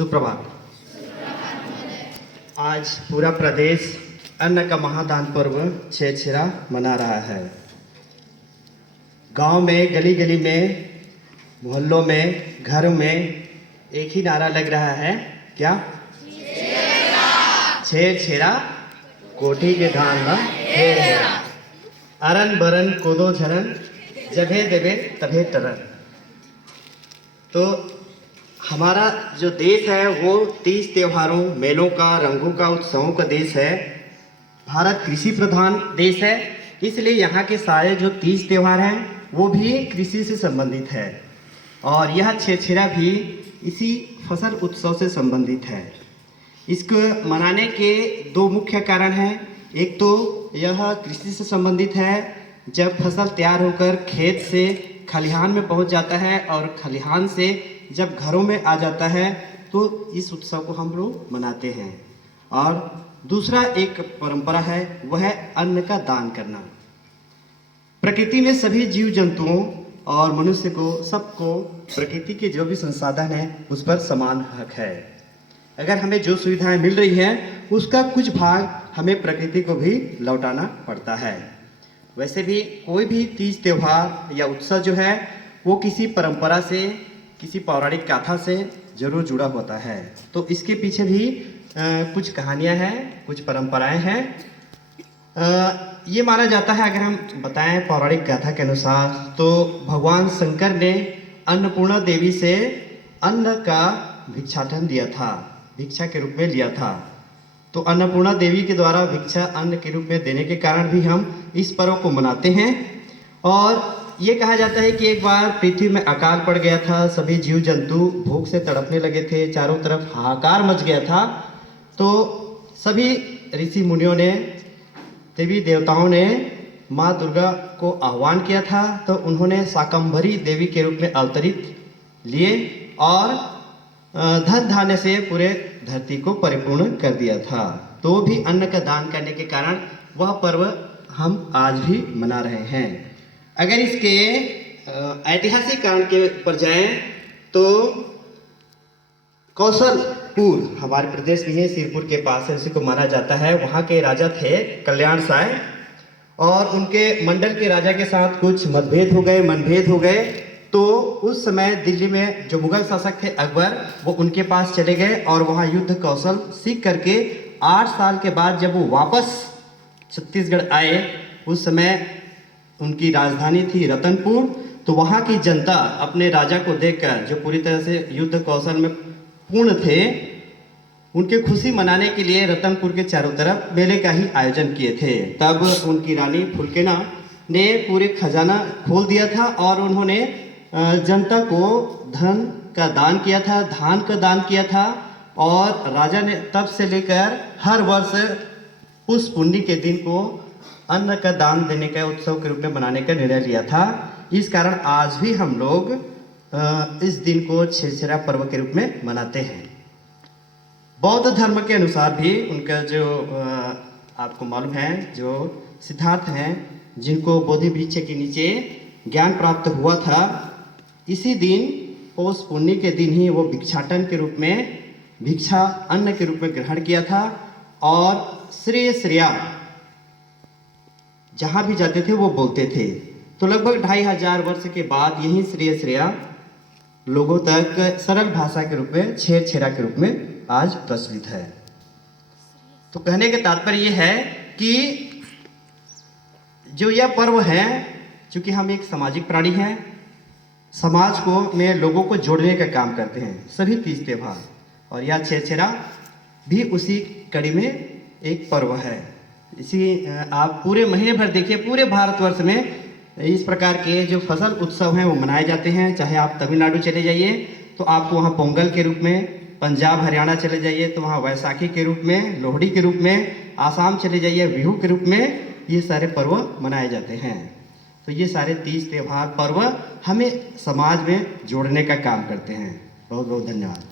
सुप्रभात। आज पूरा प्रदेश अन्न का महादान पर्व छेरछेरा मना रहा है। गांव में, गली गली में, मोहल्लों में, घरों में एक ही नारा लग रहा है, क्या? छेरछेरा कोठी के धान ला हेरा, अरन बरन कोदो झरन, जभे देवे तभे टरन। तो हमारा जो देश है वो 30 त्योहारों, मेलों का, रंगों का, उत्सवों का देश है। भारत कृषि प्रधान देश है, इसलिए यहाँ के सारे जो 30 त्योहार हैं वो भी कृषि से संबंधित है और यह छेरछेरा भी इसी फसल उत्सव से संबंधित है। इसको मनाने के दो मुख्य कारण हैं। एक तो यह कृषि से संबंधित है, जब फसल तैयार होकर खेत से खलिहान में पहुंच जाता है और खलिहान से जब घरों में आ जाता है तो इस उत्सव को हम लोग मनाते हैं। और दूसरा एक परंपरा है, वह है अन्न का दान करना। प्रकृति में सभी जीव जंतुओं और मनुष्य को, सबको प्रकृति के जो भी संसाधन हैं उस पर समान हक है। अगर हमें जो सुविधाएं मिल रही हैं उसका कुछ भाग हमें प्रकृति को भी लौटाना पड़ता है। वैसे भी कोई भी तीज त्यौहार या उत्सव जो है वो किसी परंपरा से, किसी पौराणिक गाथा से जरूर जुड़ा होता है। तो इसके पीछे भी कुछ कहानियां हैं, कुछ परंपराएं हैं। ये माना जाता है, अगर हम बताएं पौराणिक गाथा के अनुसार, तो भगवान शंकर ने अन्नपूर्णा देवी से अन्न का भिक्षाटन दिया था, भिक्षा के रूप में लिया था। तो अन्नपूर्णा देवी के द्वारा भिक्षा अन्न के रूप में देने के कारण भी हम इस पर्व को मनाते हैं। और ये कहा जाता है कि एक बार पृथ्वी में अकाल पड़ गया था, सभी जीव जंतु भूख से तड़पने लगे थे, चारों तरफ हाहाकार मच गया था। तो सभी ऋषि मुनियों ने, देवी देवताओं ने माँ दुर्गा को आह्वान किया था। तो उन्होंने शाकंभरी देवी के रूप में अवतरित लिए और धन धान्य से पूरे धरती को परिपूर्ण कर दिया था। तो भी अन्न का दान करने के कारण वह पर्व हम आज भी मना रहे हैं। अगर इसके ऐतिहासिक कारण के ऊपर जाएं तो कौशलपुर हमारे प्रदेश में ही सिरपुर के पास है, उसी को माना जाता है। वहाँ के राजा थे कल्याण साय और उनके मंडल के राजा के साथ कुछ मनभेद हो गए। तो उस समय दिल्ली में जो मुगल शासक थे अकबर, वो उनके पास चले गए और वहाँ युद्ध कौशल सीख करके 8 साल के बाद जब वो वापस छत्तीसगढ़ आए, उस समय उनकी राजधानी थी रतनपुर। तो वहाँ की जनता अपने राजा को देखकर, जो पूरी तरह से युद्ध कौशल में पूर्ण थे, उनके खुशी मनाने के लिए रतनपुर के चारों तरफ मेले का ही आयोजन किए थे। तब उनकी रानी फुलकेना ने पूरे खजाना खोल दिया था और उन्होंने जनता को धन का दान किया था, धान का दान किया था। और राजा ने तब से लेकर हर वर्ष पुष पुण्य के दिन को अन्न का दान देने का उत्सव के रूप में मनाने का निर्णय लिया था। इस कारण आज भी हम लोग इस दिन को छेरछेरा पर्व के रूप में मनाते हैं। बौद्ध धर्म के अनुसार भी उनका जो आपको मालूम है, जो सिद्धार्थ हैं, जिनको बोधि वृक्ष के नीचे ज्ञान प्राप्त हुआ था, इसी दिन पौष पुण्य के दिन ही वो भिक्षाटन के रूप में, भिक्षा अन्न के रूप में ग्रहण किया था। और श्रेय श्रेया जहाँ भी जाते थे वो बोलते थे। तो लगभग 2500 वर्ष के बाद यही श्रेय श्रेया लोगों तक सरल भाषा के रूप में, छेरछेरा के रूप में आज प्रचलित है। तो कहने का तात्पर्य ये है कि जो यह पर्व है, चूंकि हम एक सामाजिक प्राणी हैं, समाज को में लोगों को जोड़ने का काम करते हैं सभी तीज त्योहार, और यह छेरछेरा भी उसी कड़ी में एक पर्व है। इसी आप पूरे महीने भर देखिए, पूरे भारतवर्ष में इस प्रकार के जो फसल उत्सव हैं वो मनाए जाते हैं। चाहे आप तमिलनाडु चले जाइए तो आपको वहाँ पोंगल के रूप में, पंजाब हरियाणा चले जाइए तो वहाँ वैसाखी के रूप में, लोहड़ी के रूप में, आसाम चले जाइए बिहू के रूप में, ये सारे पर्व मनाए जाते हैं। तो ये सारे तीज त्योहार पर्व हमें समाज में जोड़ने का काम करते हैं। बहुत बहुत धन्यवाद।